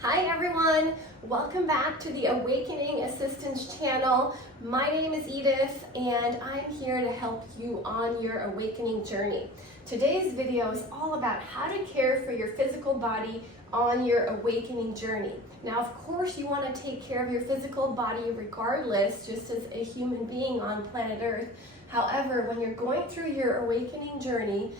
Hi everyone, welcome back to the Awakening Assistance channel. My name is Edith and I'm here to help you on your awakening journey. Today's video is all about how to care for your physical body on your awakening journey. Now, of course, you want to take care of your physical body regardless, just as a human being on planet Earth. However, when you're going through your awakening journey,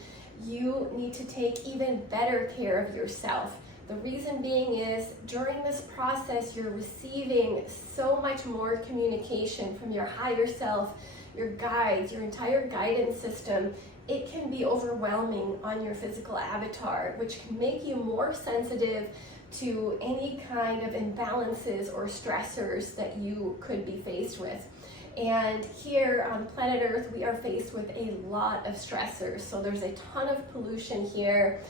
you need to take even better care of yourself. The reason being is during this process, you're receiving so much more communication from your higher self, your guides, your entire guidance system. It can be overwhelming on your physical avatar, which can make you more sensitive to any kind of imbalances or stressors that you could be faced with. And here on planet Earth, we are faced with a lot of stressors. So there's a ton of pollution here.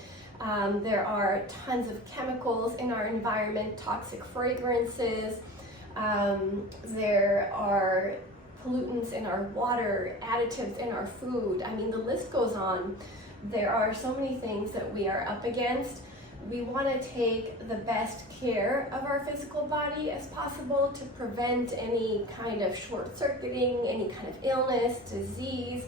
There are tons of chemicals in our environment, toxic fragrances. There are pollutants in our water, additives in our food. I mean, the list goes on. There are so many things that we are up against. We want to take the best care of our physical body as possible to prevent any kind of short-circuiting, any kind of illness, disease,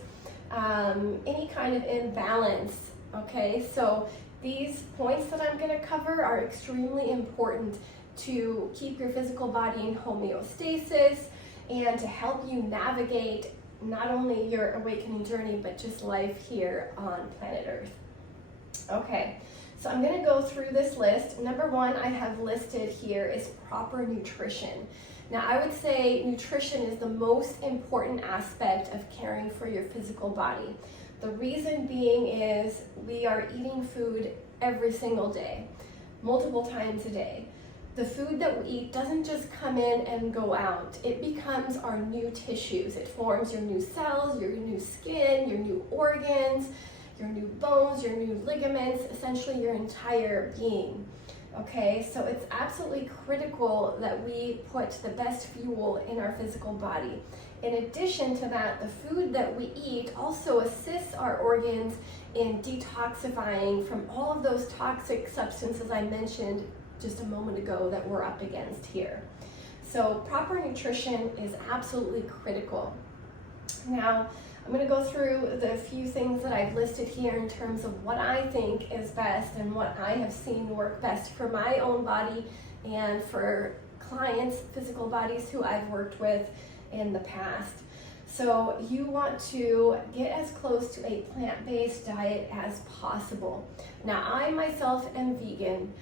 any kind of imbalance. Okay, so these points that I'm going to cover are extremely important to keep your physical body in homeostasis and to help you navigate not only your awakening journey, but just life here on planet Earth. Okay, so I'm going to go through this list. Number one I have listed here is proper nutrition. Now, I would say nutrition is the most important aspect of caring for your physical body. The reason being is we are eating food every single day, multiple times a day. The food that we eat doesn't just come in and go out. It becomes our new tissues. It forms your new cells, your new skin, your new organs, your new bones, your new ligaments, essentially your entire being. Okay, so it's absolutely critical that we put the best fuel in our physical body. In addition to that, the food that we eat also assists our organs in detoxifying from all of those toxic substances I mentioned just a moment ago that we're up against here. So proper nutrition is absolutely critical. Now, I'm going to go through the few things that I've listed here in terms of what I think is best and what I have seen work best for my own body and for clients, physical bodies who I've worked with in the past. So you want to get as close to a plant-based diet as possible. Now, I myself am vegan.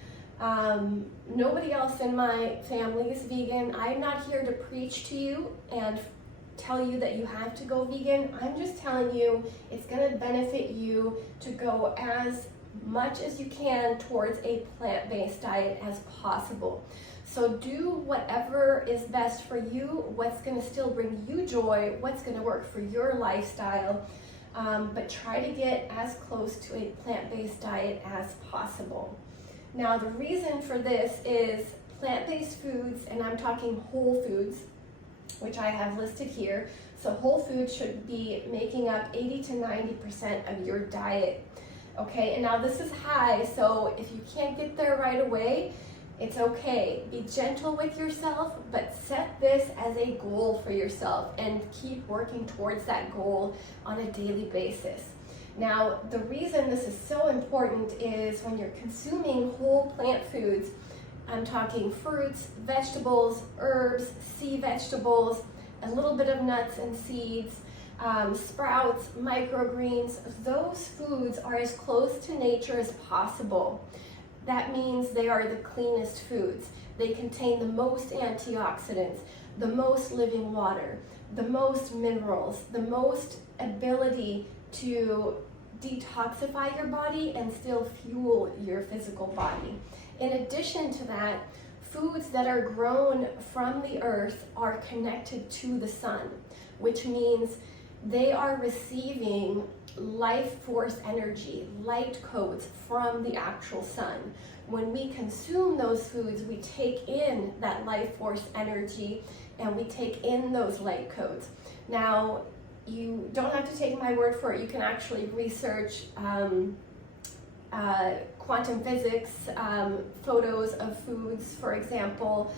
Nobody else in my family is vegan. I'm not here to preach to you and tell you that you have to go vegan. I'm just telling you it's going to benefit you to go as much as you can towards a plant-based diet as possible. So do whatever is best for you, what's going to still bring you joy, what's going to work for your lifestyle, but try to get as close to a plant-based diet as possible. Now, the reason for this is plant-based foods, and I'm talking whole foods, which I have listed here. So whole foods should be making up 80 to 90% of your diet. Okay, and now this is high, so if you can't get there right away, it's okay. Be gentle with yourself, but set this as a goal for yourself and keep working towards that goal on a daily basis. Now, the reason this is so important is when you're consuming whole plant foods, I'm talking fruits, vegetables, herbs, sea vegetables, a little bit of nuts and seeds, sprouts, microgreens. Those foods are as close to nature as possible. That means they are the cleanest foods. They contain the most antioxidants, the most living water, the most minerals, the most ability to detoxify your body and still fuel your physical body. In addition to that, foods that are grown from the earth are connected to the sun, which means they are receiving life force energy, light codes from the actual sun. When we consume those foods, we take in that life force energy and we take in those light codes. Now, you don't have to take my word for it. You can actually research quantum physics photos of foods, for example.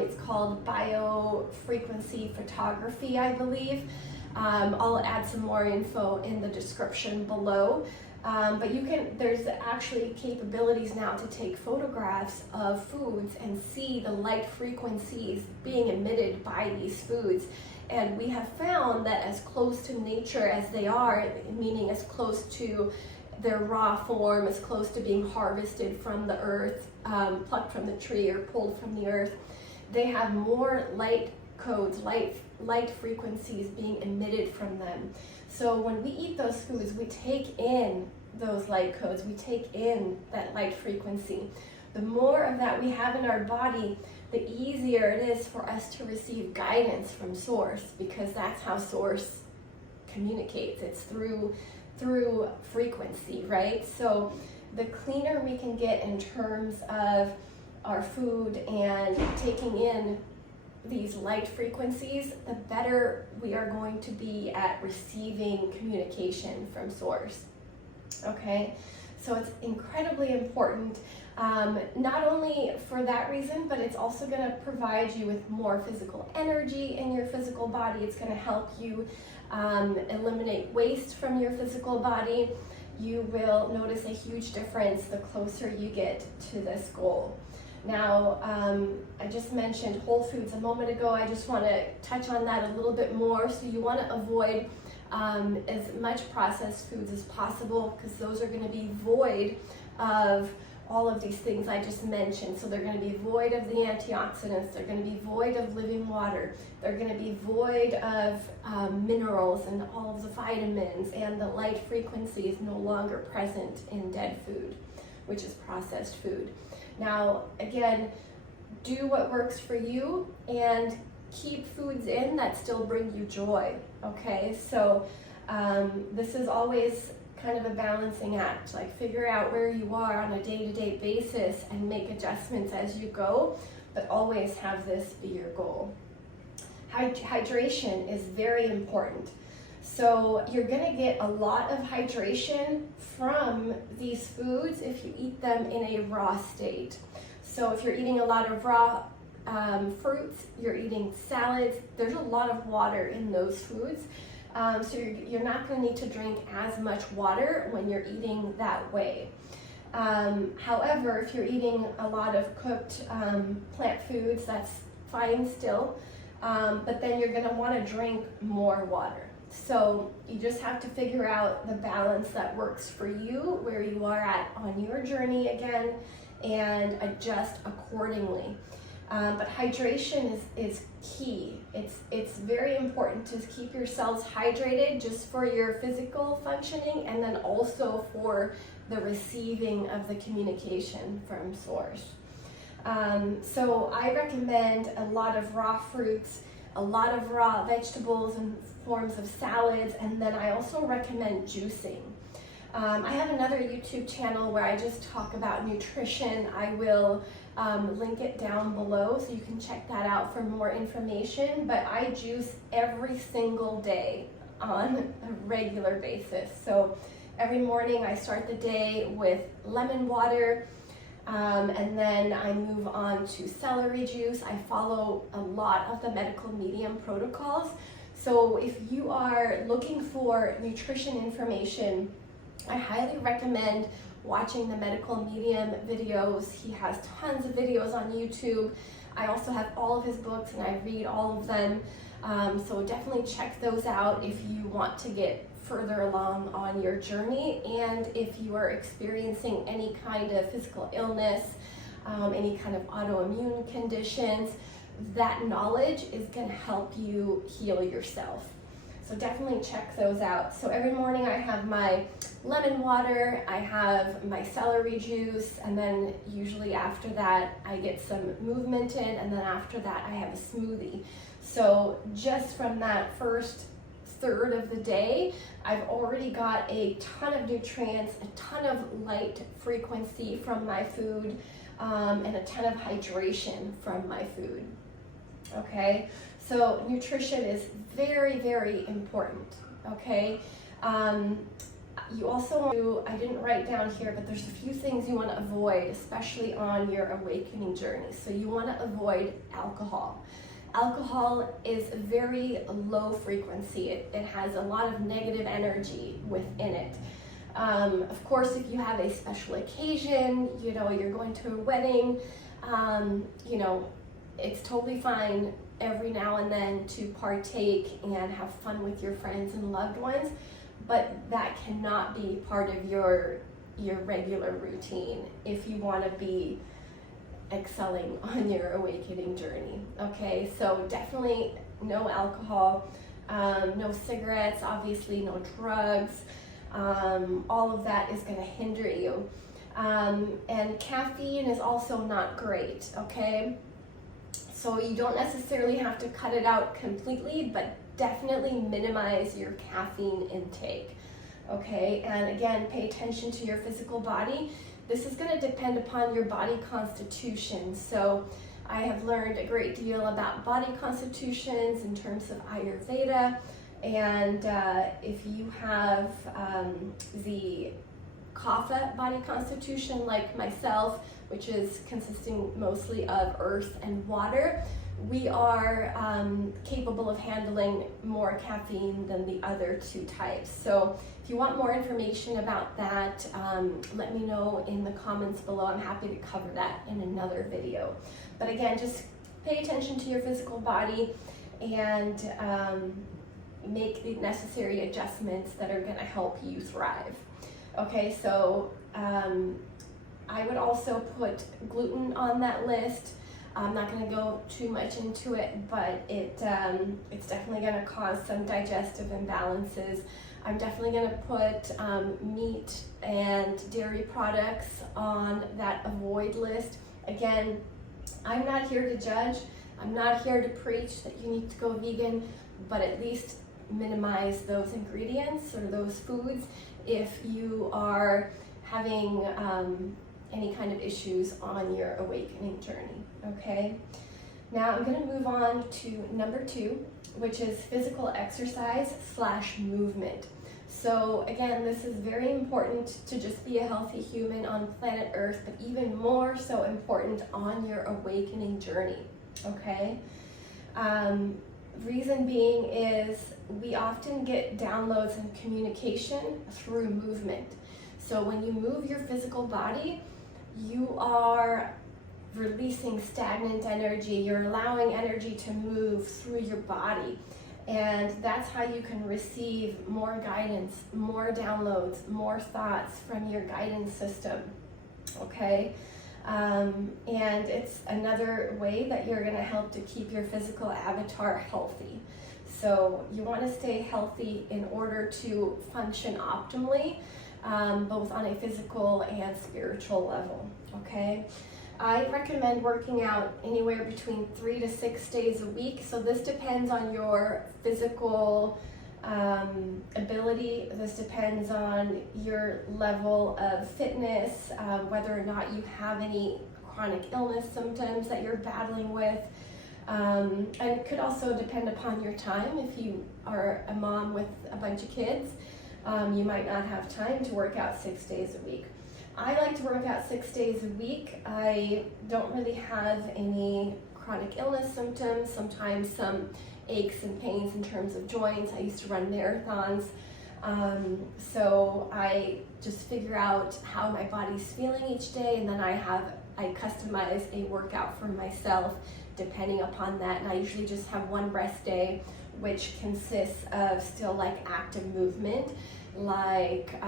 It's called biofrequency photography, I believe. I'll add some more info in the description below. But there's actually capabilities now to take photographs of foods and see the light frequencies being emitted by these foods. And we have found that as close to nature as they are, meaning as close to their raw form, as close to being harvested from the earth, plucked from the tree or pulled from the earth, they have more light codes, light frequencies being emitted from them. So when we eat those foods, we take in those light codes, we take in that light frequency. The more of that we have in our body, the easier it is for us to receive guidance from Source, because that's how Source communicates. It's through frequency, right? So the cleaner we can get in terms of our food and taking in these light frequencies, the better we are going to be at receiving communication from Source. Okay, so it's incredibly important, not only for that reason, but it's also going to provide you with more physical energy in your physical body. It's going to help you eliminate waste from your physical body. You will notice a huge difference the closer you get to this goal. Now, I just mentioned whole foods a moment ago. I just want to touch on that a little bit more. So you want to avoid as much processed foods as possible, because those are going to be void of all of these things I just mentioned. So they're going to be void of the antioxidants, they're going to be void of living water, they're going to be void of minerals and all of the vitamins, and the light frequency is no longer present in dead food, which is processed food. Now, again, do what works for you and keep foods in that still bring you joy, okay? So this is always kind of a balancing act. Like, figure out where you are on a day-to-day basis and make adjustments as you go, but always have this be your goal. Hydration is very important. So you're gonna get a lot of hydration from these foods if you eat them in a raw state. So if you're eating a lot of raw fruits, you're eating salads, there's a lot of water in those foods. So you're not going to need to drink as much water when you're eating that way. However, if you're eating a lot of cooked plant foods, that's fine still, but then you're going to want to drink more water. So you just have to figure out the balance that works for you, where you are at on your journey again, and adjust accordingly. But hydration is key. It's very important to keep your cells hydrated, just for your physical functioning, and then also for the receiving of the communication from Source. So I recommend a lot of raw fruits, a lot of raw vegetables in forms of salads, and then I also recommend juicing. I have another YouTube channel where I just talk about nutrition. I will link it down below so you can check that out for more information, but I juice every single day on a regular basis. So every morning I start the day with lemon water, and then I move on to celery juice. I follow a lot of the medical medium protocols. So if you are looking for nutrition information, I highly recommend watching the medical medium videos. He has tons of videos on YouTube. I also have all of his books and I read all of them. So definitely check those out if you want to get further along on your journey, and if you are experiencing any kind of physical illness, any kind of autoimmune conditions, that knowledge is going to help you heal yourself. So definitely check those out. So every morning I have my lemon water, I have my celery juice, and then usually after that I get some movement in, and then after that I have a smoothie. So just from that first third of the day, I've already got a ton of nutrients, a ton of light frequency from my food, and a ton of hydration from my food. Okay, so nutrition is very, very important. Okay, You also want to, I didn't write down here, but there's a few things you want to avoid, especially on your awakening journey. So you want to avoid alcohol. Alcohol is very low frequency. It has a lot of negative energy within it. Of course, if you have a special occasion, you know, you're going to a wedding, you know, it's totally fine every now and then to partake and have fun with your friends and loved ones, but that cannot be part of your regular routine if you want to be excelling on your awakening journey. Okay, so definitely no alcohol, no cigarettes, obviously no drugs. All of that is going to hinder you. And caffeine is also not great, okay? So you don't necessarily have to cut it out completely, but definitely minimize your caffeine intake, okay? And again, pay attention to your physical body. This is going to depend upon your body constitution. So I have learned a great deal about body constitutions in terms of Ayurveda. And if you have the Kapha body constitution like myself, which is consisting mostly of earth and water, we are capable of handling more caffeine than the other two types. So if you want more information about that, let me know in the comments below. I'm happy to cover that in another video. But again, just pay attention to your physical body and make the necessary adjustments that are going to help you thrive. Okay, so I would also put gluten on that list. I'm not going to go too much into it, but it's definitely going to cause some digestive imbalances. I'm definitely going to put meat and dairy products on that avoid list. Again, I'm not here to judge. I'm not here to preach that you need to go vegan, but at least minimize those ingredients or those foods if you are having any kind of issues on your awakening journey, okay? Now I'm gonna move on to number 2, which is physical exercise / movement. So again, this is very important to just be a healthy human on planet Earth, but even more so important on your awakening journey, okay? Reason being is we often get downloads and communication through movement. So when you move your physical body, you are releasing stagnant energy. You're allowing energy to move through your body. And that's how you can receive more guidance, more downloads, more thoughts from your guidance system, okay? And it's another way that you're going to help to keep your physical avatar healthy. So you want to stay healthy in order to function optimally, both on a physical and spiritual level, okay? I recommend working out anywhere between 3 to 6 days a week. So this depends on your physical ability. This depends on your level of fitness, whether or not you have any chronic illness symptoms that you're battling with. And it could also depend upon your time. If you are a mom with a bunch of kids, you might not have time to work out 6 days a week. I like to work out 6 days a week. I don't really have any chronic illness symptoms, sometimes some aches and pains in terms of joints. I used to run marathons, so I just figure out how my body's feeling each day, and then I customize a workout for myself depending upon that. And I usually just have one rest day, which consists of still like active movement, like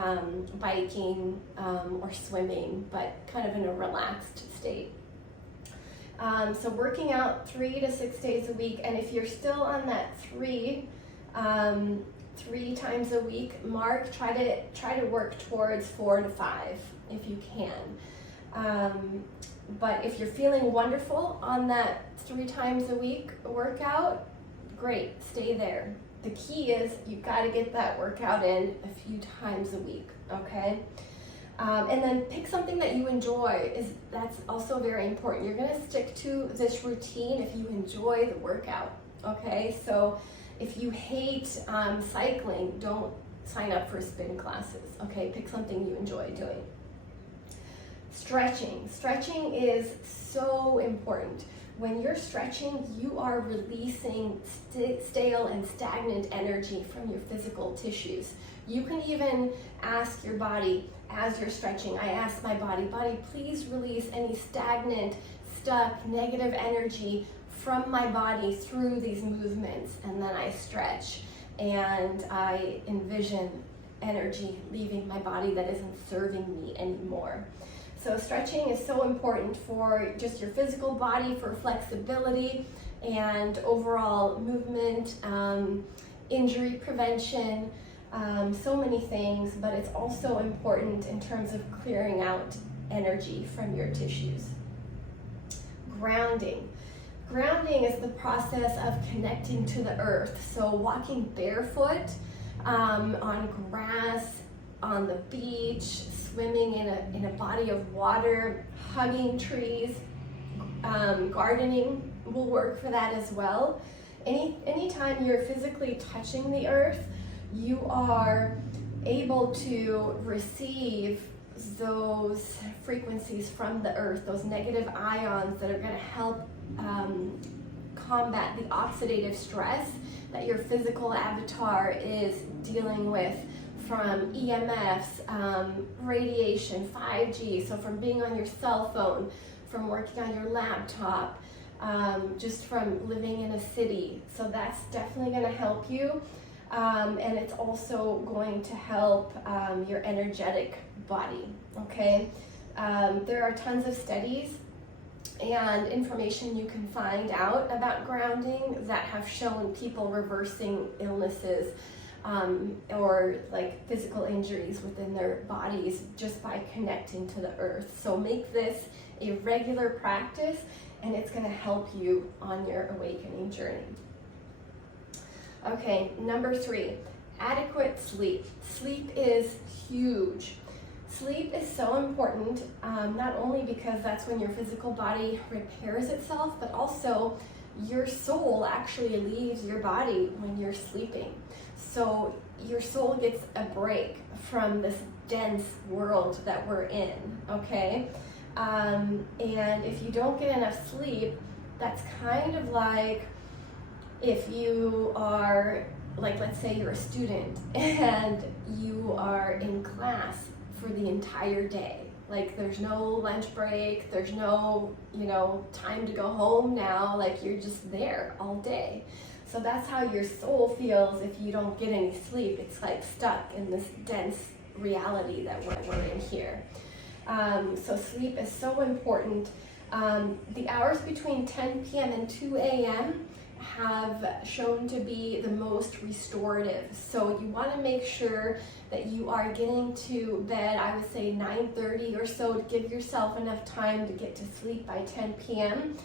biking or swimming, but kind of in a relaxed state. So working out 3 to 6 days a week, and if you're still on that 3 times a week mark, try to work towards 4 to 5 if you can. But if you're feeling wonderful on that 3 times a week workout, great, stay there. The key is you've got to get that workout in a few times a week, okay? And then pick something that you enjoy. That's also very important. You're going to stick to this routine if you enjoy the workout, okay? So if you hate cycling, don't sign up for spin classes, okay? Pick something you enjoy doing. Stretching. Stretching is so important. When you're stretching, you are releasing stale and stagnant energy from your physical tissues. You can even ask your body as you're stretching. I ask my body, please release any stagnant, stuck, negative energy from my body through these movements. And then I stretch and I envision energy leaving my body that isn't serving me anymore. So stretching is so important for just your physical body, for flexibility and overall movement, injury prevention, so many things, but it's also important in terms of clearing out energy from your tissues. Grounding. Grounding is the process of connecting to the earth. So walking barefoot on grass, on the beach, swimming in a body of water, hugging trees, gardening will work for that as well. Anytime you're physically touching the earth, you are able to receive those frequencies from the earth, those negative ions that are going to help combat the oxidative stress that your physical avatar is dealing with from EMFs, radiation, 5G, so from being on your cell phone, from working on your laptop, just from living in a city. So that's definitely going to help you. And it's also going to help your energetic body, okay? There are tons of studies and information you can find out about grounding that have shown people reversing illnesses or like physical injuries within their bodies just by connecting to the earth. So make this a regular practice and it's going to help you on your awakening journey. Okay, number 3, adequate sleep. Sleep is huge. Sleep is so important, not only because that's when your physical body repairs itself, but also your soul actually leaves your body when you're sleeping. So your soul gets a break from this dense world that we're in, okay? And if you don't get enough sleep, that's kind of like if you are, like, let's say you're a student and you are in class for the entire day. Like, there's no lunch break, there's no, time to go home now. Like, you're just there all day. So that's how your soul feels if you don't get any sleep. It's like stuck in this dense reality that we're in here. So sleep is so important. The hours between 10 p.m. and 2 a.m. have shown to be the most restorative. So you want to make sure that you are getting to bed, I would say 9:30 or so, to give yourself enough time to get to sleep by 10 p.m.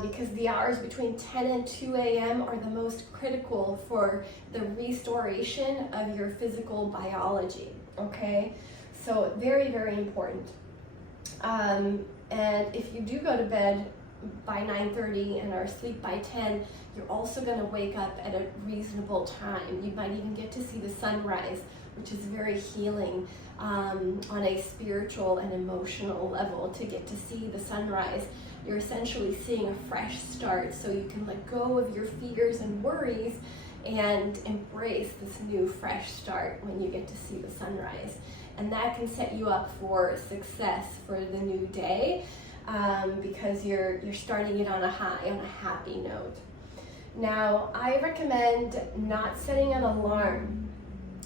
Because the hours between 10 and 2 a.m. are the most critical for the restoration of your physical biology, okay? So very, very important. And if you do go to bed by 9:30 and are asleep by 10, you're also going to wake up at a reasonable time. You might even get to see the sunrise, which is very healing on a spiritual and emotional level. To get to see the sunrise, you're essentially seeing a fresh start, so you can let go of your fears and worries and embrace this new fresh start when you get to see the sunrise. And that can set you up for success for the new day, because you're starting it on a high, on a happy note. Now, I recommend not setting an alarm.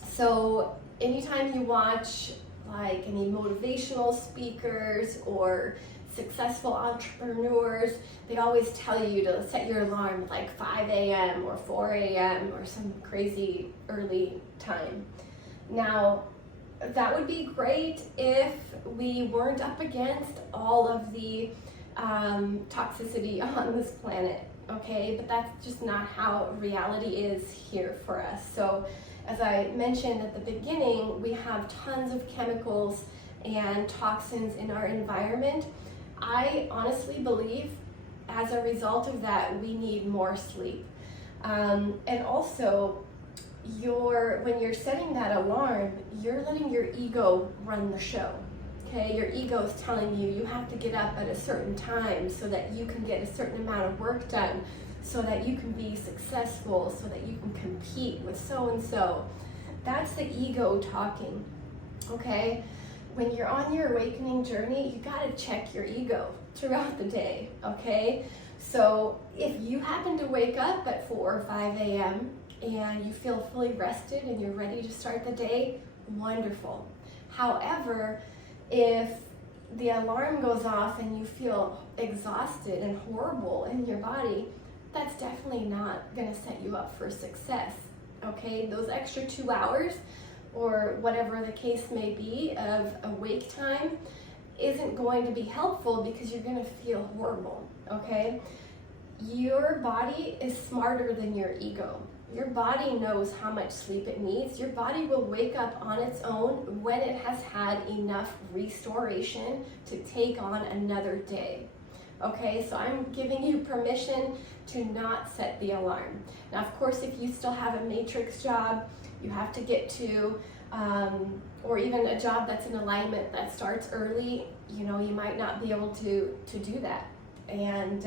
So anytime you watch like any motivational speakers or successful entrepreneurs, they always tell you to set your alarm like 5 a.m. or 4 a.m. or some crazy early time. Now, that would be great if we weren't up against all of the toxicity on this planet, okay? But that's just not how reality is here for us. So as I mentioned at the beginning, we have tons of chemicals and toxins in our environment. I honestly believe as a result of that, we need more sleep. And also, when you're setting that alarm, you're letting your ego run the show. Okay, your ego is telling you you have to get up at a certain time so that you can get a certain amount of work done, so that you can be successful, so that you can compete with so-and-so. That's the ego talking, okay? When you're on your awakening journey, you gotta check your ego throughout the day, okay? So if you happen to wake up at 4 or 5 a.m. and you feel fully rested and you're ready to start the day, wonderful. However, if the alarm goes off and you feel exhausted and horrible in your body, that's definitely not going to set you up for success, okay? Those extra 2 hours or whatever the case may be of awake time isn't going to be helpful because you're going to feel horrible, okay? Your body is smarter than your ego. Your body knows how much sleep it needs. Your body will wake up on its own when it has had enough restoration to take on another day. Okay, so I'm giving you permission to not set the alarm. Now, of course, if you still have a matrix job, you have to get to, or even a job that's in alignment that starts early, you might not be able to do that. And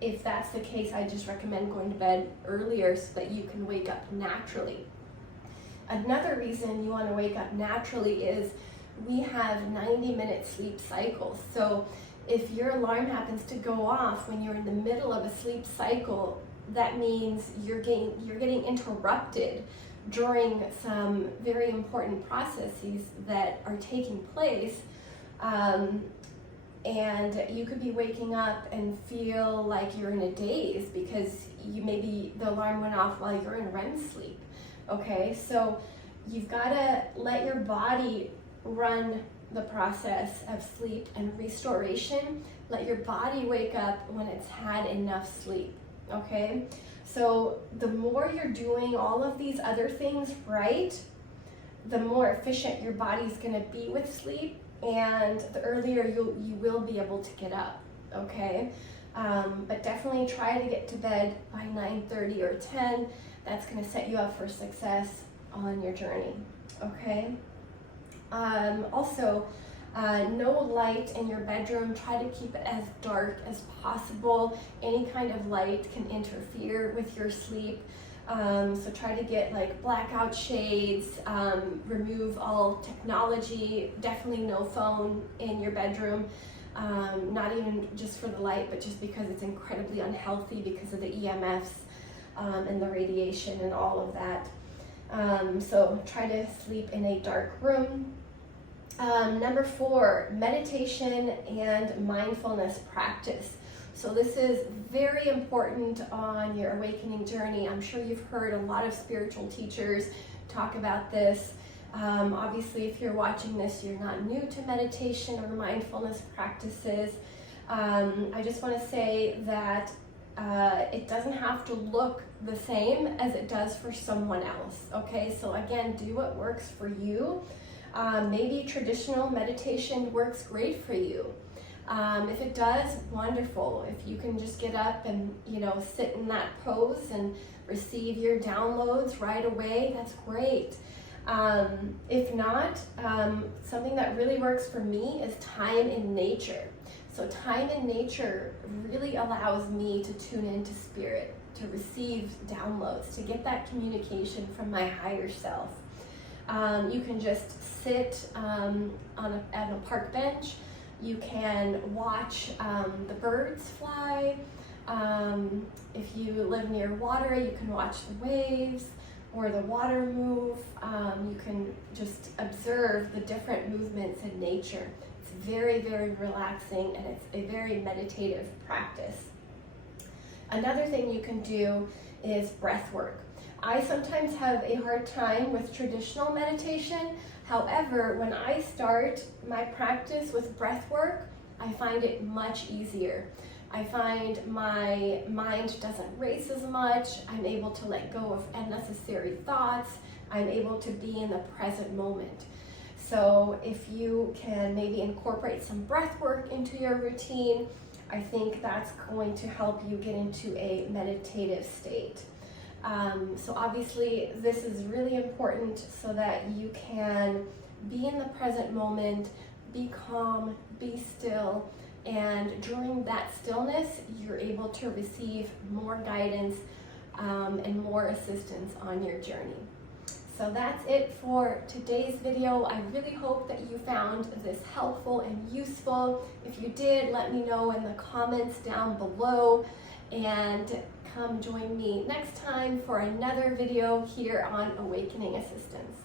if that's the case, I just recommend going to bed earlier so that you can wake up naturally. Another reason you want to wake up naturally is we have 90-minute sleep cycles. So if your alarm happens to go off when you're in the middle of a sleep cycle, that means you're getting interrupted during some very important processes that are taking place. And you could be waking up and feel like you're in a daze because maybe the alarm went off while you're in REM sleep. Okay, so you've got to let your body run the process of sleep and restoration. Let your body wake up when it's had enough sleep. Okay, so the more you're doing all of these other things right, the more efficient your body's going to be with sleep, and the earlier you will be able to get up, okay? But definitely try to get to bed by 9:30 or 10. That's going to set you up for success on your journey, okay? Also, no light in your bedroom. Try to keep it as dark as possible. Any kind of light can interfere with your sleep. So try to get like blackout shades, remove all technology, definitely no phone in your bedroom, not even just for the light, but just because it's incredibly unhealthy because of the EMFs and the radiation and all of that. So try to sleep in a dark room. Number 4, meditation and mindfulness practice. So this is very important on your awakening journey. I'm sure you've heard a lot of spiritual teachers talk about this. Obviously, if you're watching this, you're not new to meditation or mindfulness practices. I just want to say that it doesn't have to look the same as it does for someone else. Okay, so again, do what works for you. Maybe traditional meditation works great for you. If it does, wonderful. If you can just get up and, sit in that pose and receive your downloads right away, that's great. If not, something that really works for me is time in nature. So time in nature really allows me to tune into spirit, to receive downloads, to get that communication from my higher self. You can just sit at a park bench. You can watch the birds fly. If you live near water, you can watch the waves or the water move. You can just observe the different movements in nature. It's very, very relaxing, and it's a very meditative practice. Another thing you can do is breath work. I sometimes have a hard time with traditional meditation. However, when I start my practice with breath work, I find it much easier. I find my mind doesn't race as much. I'm able to let go of unnecessary thoughts. I'm able to be in the present moment. So if you can maybe incorporate some breath work into your routine, I think that's going to help you get into a meditative state. So obviously this is really important so that you can be in the present moment, be calm, be still, and during that stillness, you're able to receive more guidance and more assistance on your journey. So that's it for today's video. I really hope that you found this helpful and useful. If you did, let me know in the comments down below, and come join me next time for another video here on Awakening Assistance.